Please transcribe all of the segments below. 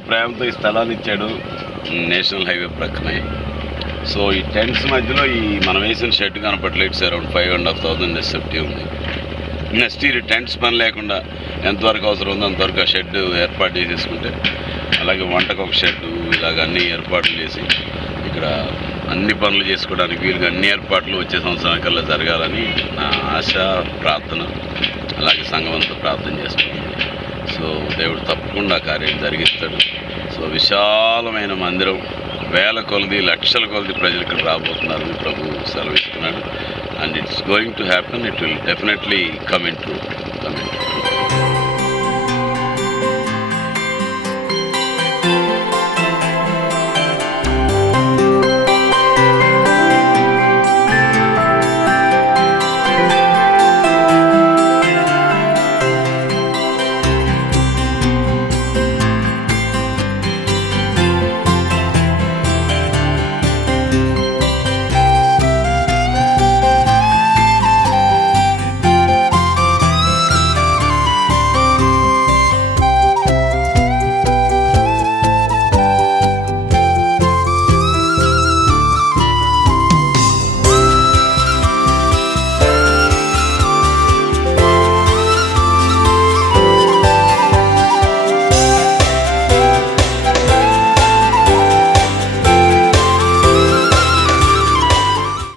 దేవుడు ప్రేమతో ఈ స్థలాన్ని ఇచ్చాడు, నేషనల్ హైవే ప్రక్కనే. సో ఈ టెంట్స్ మధ్యలో ఈ మనం వేసిన షెడ్ కనపట్లేదు, అరౌండ్ 5,500 సేఫ్టీ ఉంది. నెక్స్ట్ ఈ టెంట్స్ పని లేకుండా ఎంతవరకు అవసరం ఉందో అంతవరకు ఆ షెడ్ ఏర్పాటు చేసేసుకుంటే, అలాగే వంటకు ఒక షెడ్, ఇలాగ అన్ని ఏర్పాట్లు చేసి ఇక్కడ అన్ని పనులు చేసుకోవడానికి వీలుగా అన్ని ఏర్పాట్లు వచ్చే సంవత్సరానికల్లా జరగాలని నా ఆశ, ప్రార్థన. అలాగే సంఘం అంతా ప్రార్థన చేస్తుంది. సో దేవుడు తప్పకుండా కార్యం జరిగిస్తాడు. సో విశాలమైన మందిరం, వేల కొలది, లక్షల కొలది ప్రజలు ఇక్కడ రాబోతున్నారని ప్రభు సెలవిస్తున్నాడు. And it's going to happen. It will definitely come in true.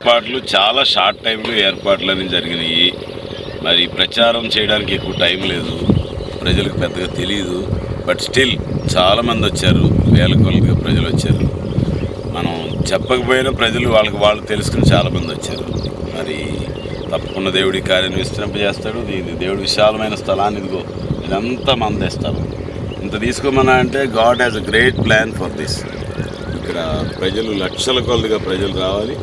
ఏర్పాట్లు చాలా షార్ట్ టైంలో ఏర్పాట్లన్నీ జరిగినాయి. మరి ప్రచారం చేయడానికి ఎక్కువ టైం లేదు, ప్రజలకు పెద్దగా తెలియదు. బట్ స్టిల్ చాలామంది వచ్చారు, వేల కొలదిగా ప్రజలు వచ్చారు. మనం చెప్పకపోయినా ప్రజలు వాళ్ళు తెలుసుకుని చాలామంది వచ్చారు. మరి తప్పకుండా దేవుడి కార్యాన్ని విస్తరింపజేస్తాడు. దేవుడు విశాలమైన స్థలాన్ని, ఇదిగో ఇదంతా మందే స్థలం, ఇంత తీసుకోమన్నా అంటే God has a great plan for this. ఇక్కడ ప్రజలు లక్షల కొలదిగా ప్రజలు రావాలి.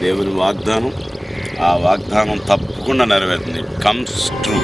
దేవుని వాగ్దానం, ఆ వాగ్దానం తప్పకుండా నెరవేరుతుంది. It comes true.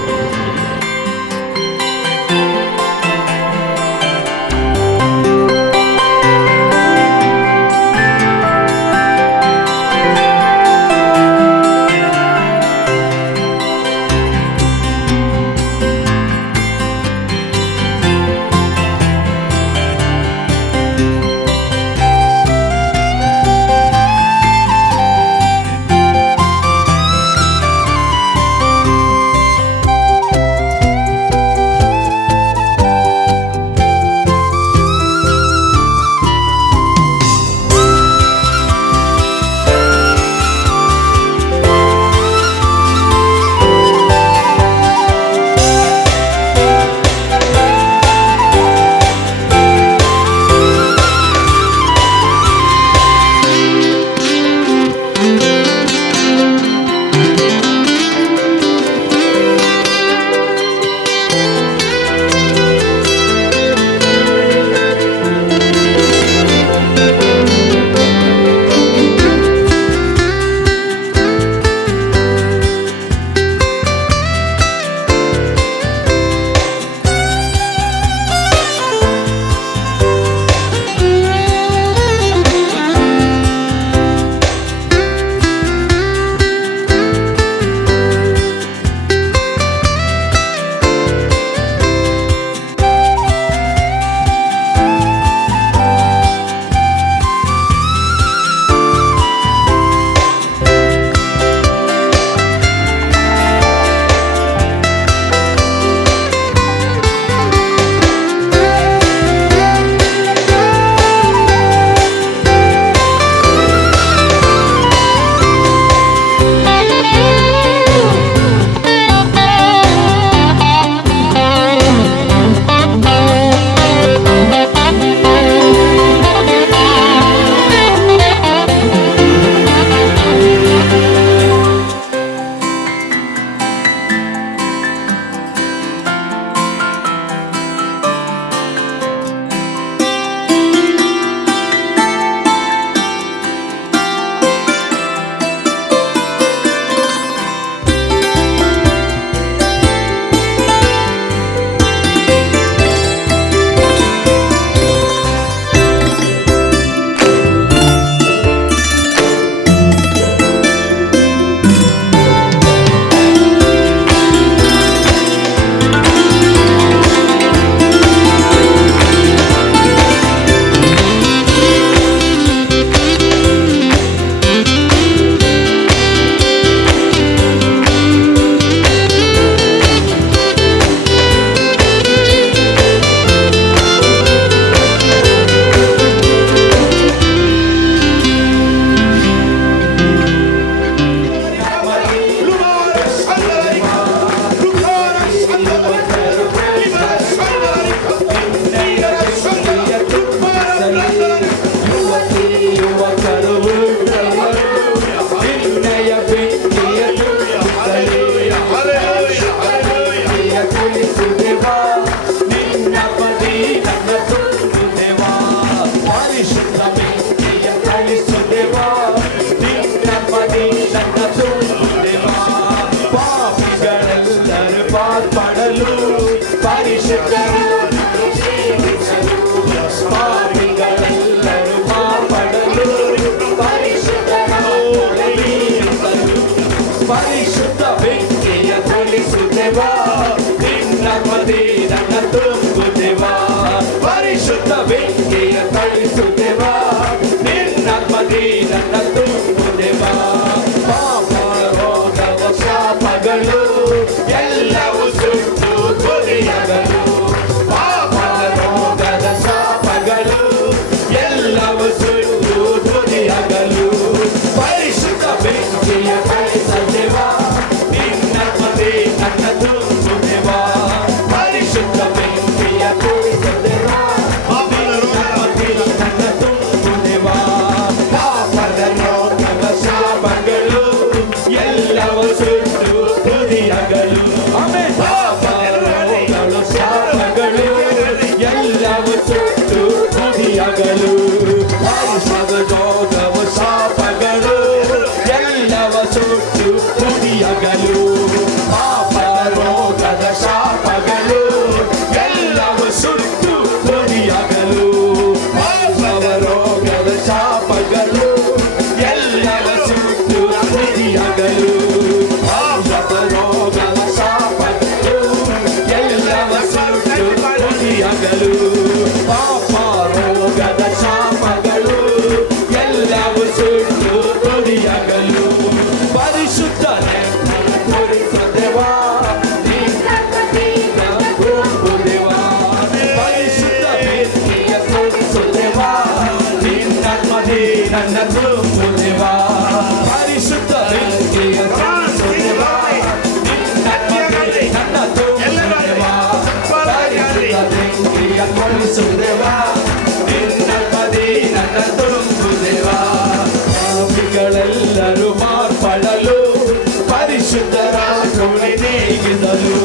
ನೀಗಿಸಲು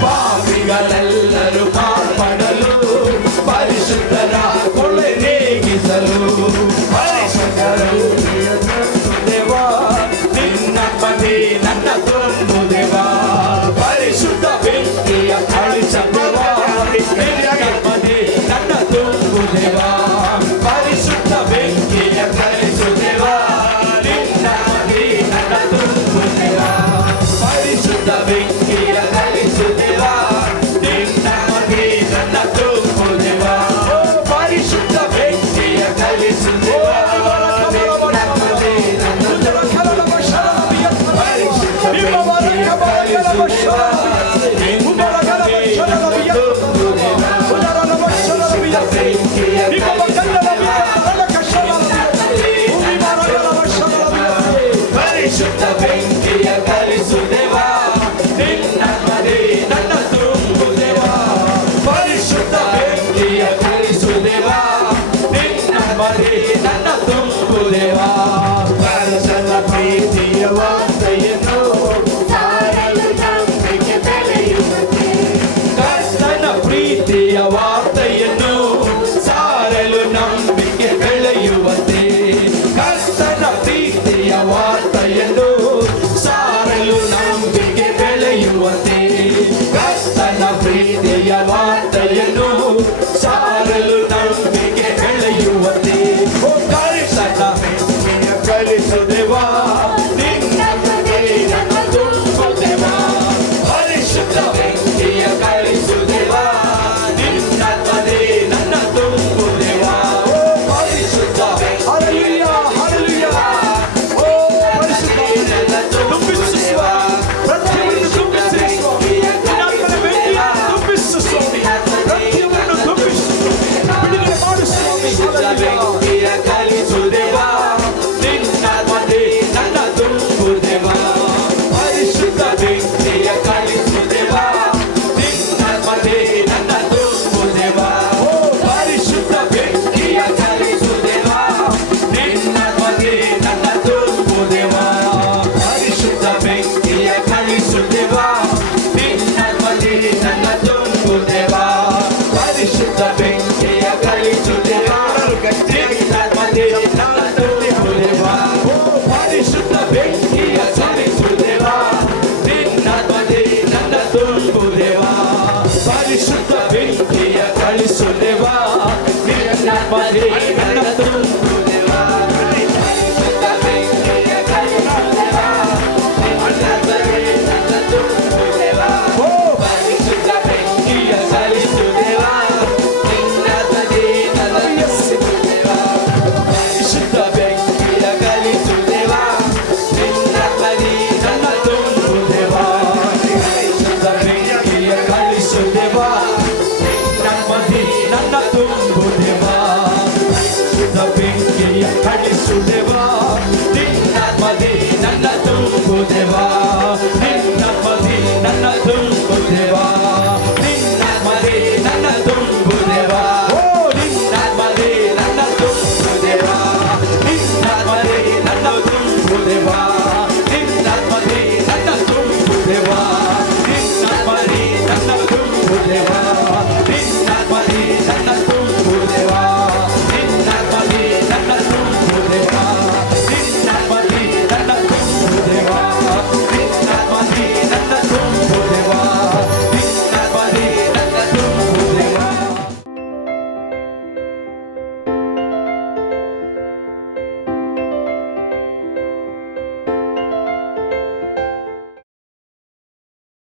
ಪಾಪಿಗಳೆಲ್ಲರೂ ಮಾರ್ಪಡಲು ಪರಿಶುದ್ಧರ ಕೊಳೆ ನೀಗಿಸಲು ಪರಿಶುದ್ಧರು ದೇವಾ ನಿನ್ನ ಮನೆ ನನ್ನ ತುಂಬು ದೇವಾ ಪರಿಶುದ್ಧ ಬೆಂಕಿಯ ಅಳಿಸದೇವಾ ನಿನ್ನ ಮನೆ ನನ್ನ ತುಂಬು ದೇವಾ ಪರಿಶುದ್ಧ ಬೆಂಕಿಯ ಕಲಿಸು ದೇವಾ ನಿನ್ನ ಮನೆ ನನ್ನ ತುಂಬು ದೇವಾ ಪರಿಶುದ್ಧ ಬೆಂಕಿಯ ಕಲಿಸು ದೇವಾ ನಿನ್ನ ಮನೆ ನನ್ನ ತುಂಬು ದೇವಾ ಪರಿಶುದ್ಧ ಬೆಂಕಿಯ ಕಲಿಸು ದೇವಾ ಪರಿಶುದ್ಧ ಬೆಂಕಿಯ ಕಲಿಸು ದೇವಾ ನಿನ್ನ ಮನೆ ನನ್ನ ತುಂಬು ದೇವಾ ಪರಿಶುದ್ಧ ಬೆಂಕಿಯ ಕಲಿಸು ದೇವಾ ನಿನ್ನ ಮನೆ ನನ್ನ ತುಂಬು ದೇವಾ ಕರ್ತನ ಪ್ರೀತಿಯ ವಾರ್ತೆಯನ್ನು ಸಾರಲು ನಂಬಿಕೆ ಬೆಳೆಯುವಂತೆ ಕರ್ತನ ಪ್ರೀತಿಯ ವಾರ್ತೆಯನ್ನು ಸಾರಲು ನಂಬಿಕೆ ಬೆಳೆಯುವಂತೆ ಕರ್ತನ ಪ್ರೀತಿಯ ವಾರ್ತೆಯನ್ನು ಸಾರಲು ನಂಬಿಕೆ ಬೆಳೆಯುವಂತೆ ಕರ್ತನ ಪ್ರೀತಿಯ ವಾರ್ತೆಯನ್ನು ಸಾರಲು ನಂಬಿಕೆ ಬೆಳೆಯುವಂತೆ ಓ ಕರ್ತನ ಪ್ರೀತಿಯ ಕಲಿಸು ದೇವಾ ನಿನ್ನ ಮನೆ ನನ್ನ ತುಂಬು ದೇವಾ ಪರಿಶುದ್ಧ ಬೆಂಕಿಯ ಕಲಿಸು ದೇವಾ ನಿನ್ನ ಮನೆ ನನ್ನ ತುಂಬು ದೇವಾ ಓ ಪರಿಶುದ್ಧ ಹಲ್ಲೆಲೂಯಾ ಹಲ್ಲೆಲೂಯಾ ಓ ಪರಿಶುದ್ಧ ನನ್ನ ತುಂಬಿಸು ದೇವಾ ಪ್ರತಿಯೊಂದು ತುಂಬಿಸಿ ಸ್ವಾಮಿ ನಿನ್ನ ಬೆಂಕಿಯ ತುಂಬಿಸು ಸ್ವಾಮಿ ಪ್ರತಿಯೊಂದು ತುಂಬಿಸು ಬಿಡುಗಡೆ ಮಾಡು ಸ್ವಾಮಿ ಹಲ್ಲೆಲೂಯಾ ಕಲಿಸು ದೇವಾ ನಿನ್ನ ಮನೆ ನನ್ನ ತುಂಬು ದೇವಾ ಪರಿಶುದ್ಧ ಬೆಂಕಿಯ ಕಲಿಸು ದೇವಾ ನಿನ್ನ ಮನೆ ನನ್ನ ತುಂಬು ದೇವಾ ಓ ಪರಿಶುದ್ಧ ಬೆಂಕಿಯ ಕಲಿಸು ದೇವಾ ನಿನ್ನ ಮನೆ ನನ್ನ ತುಂಬು ದೇವಾ ಪರಿಶುದ್ಧ ಬೆಂಕಿಯ ಕಲಿಸು ದೇವಾ ನಿನ್ನ ಮನೆ ನನ್ನ ತುಂಬು ದೇವಾ ಪರಿಶುದ್ಧ ಬೆಂಕಿಯ ಕಲಿಸು ದೇವಾ ನಿನ್ನ ಮನೆ ನನ್ನ ತುಂಬು ದೇವಾ ಓ ಪರಿಶುದ್ಧ ಬೆಂಕಿಯ ಕಲಿಸು ದೇವಾ ನಿನ್ನ ಮನೆ ನನ್ನ ತುಂಬು ದೇವಾ ಪರಿಶುದ್ಧ ಬೆಂಕಿಯ ಕಲಿಸು ದೇವಾ ನಿನ್ನ ಮನೆ ನನ್ನ ತುಂಬು ದೇವಾ ಪರಿಶುದ್ಧ ಬೆಂಕಿಯ ಕಲಿಸು ದೇವಾ ನಿನ್ನ ಮನೆ ನನ್ನ ತುಂಬು ದೇವಾ ಓ ಪರಿಶುದ್ಧ ಬೆಂಕಿಯ ಕಲಿಸು ದೇವಾ ನಿನ್ನ ಮನೆ ನನ್ನ ತುಂಬು ದೇವಾ ಪರಿಶುದ್ಧ ಬೆಂಕಿಯ ಕಲಿಸು ದೇವಾ ನಿನ್ನ ಮನೆ ನನ್ನ ತುಂಬು ದೇವಾ ಪರಿಶುದ್ಧ ಬೆಂಕಿಯ ಕಲಿಸು ದೇವಾ ನಿನ್ನ ಮನೆ ನನ್ನ ತುಂಬು ದೇವಾ ಪರಿಶುದ್ಧ ಬೆಂಕಿಯ ಕಲಿಸು ದೇವಾ ನಿನ್ನ ಮನೆ ನನ್ನ ತುಂಬು ದೇವಾ